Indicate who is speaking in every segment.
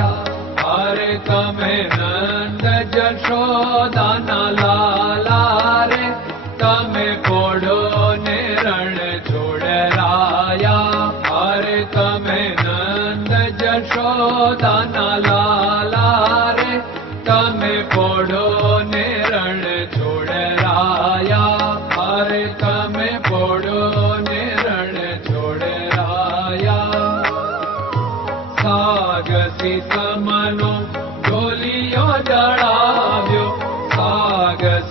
Speaker 1: हरे तमे नन्द यशो दाना रे। तमे पोढो नेरणोडा हरे तमे नन्द यशो दाना ला तमे पोढो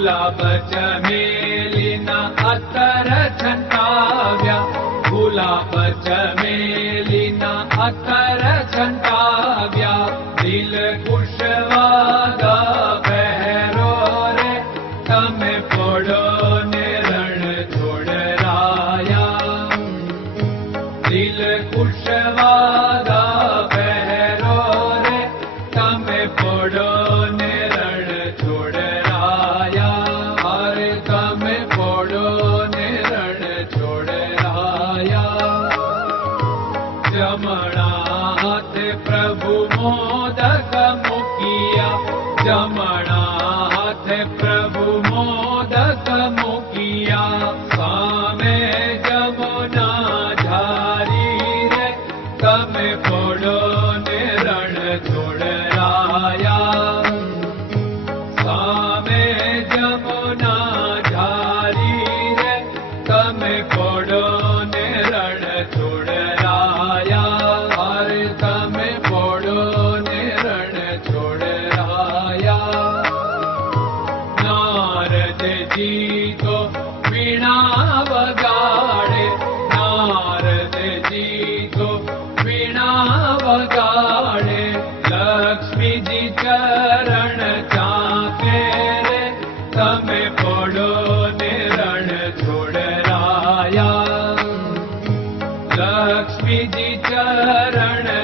Speaker 1: गुलाब चमेलिना अर छन्ताव्या गुलाब चमेलिना अतर छन्ताव्या दिल कुशवादा झण् रे तमे पड किया जमुना झारी रे कब ने रण छोड़ाया सामे जमुना झारी रे कब पड़ो लक्ष्मी चरणे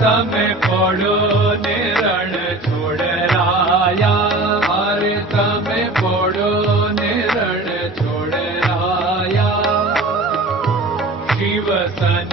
Speaker 1: तमे पडो निर छोडरायारे तमे पढो निर छोडराया शिवसन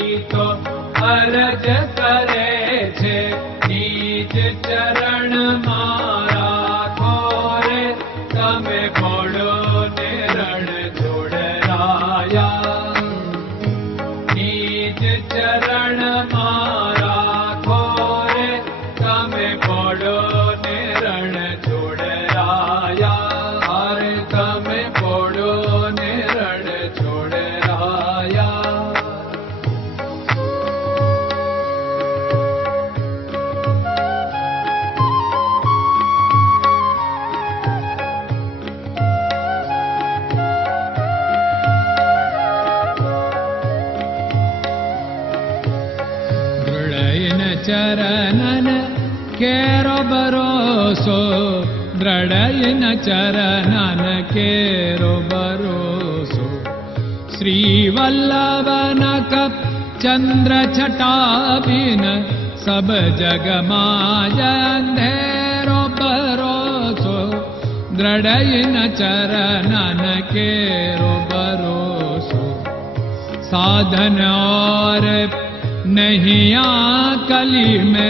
Speaker 1: 我勒。दृढय न चरन केरो भरोसो श्रीवल्लभ चन्द्रटाबिन सब जगमाजेरो भरोसो दृढय न चरन केरो भरोसो साधन और नही मे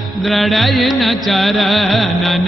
Speaker 1: दृढयिन चरणन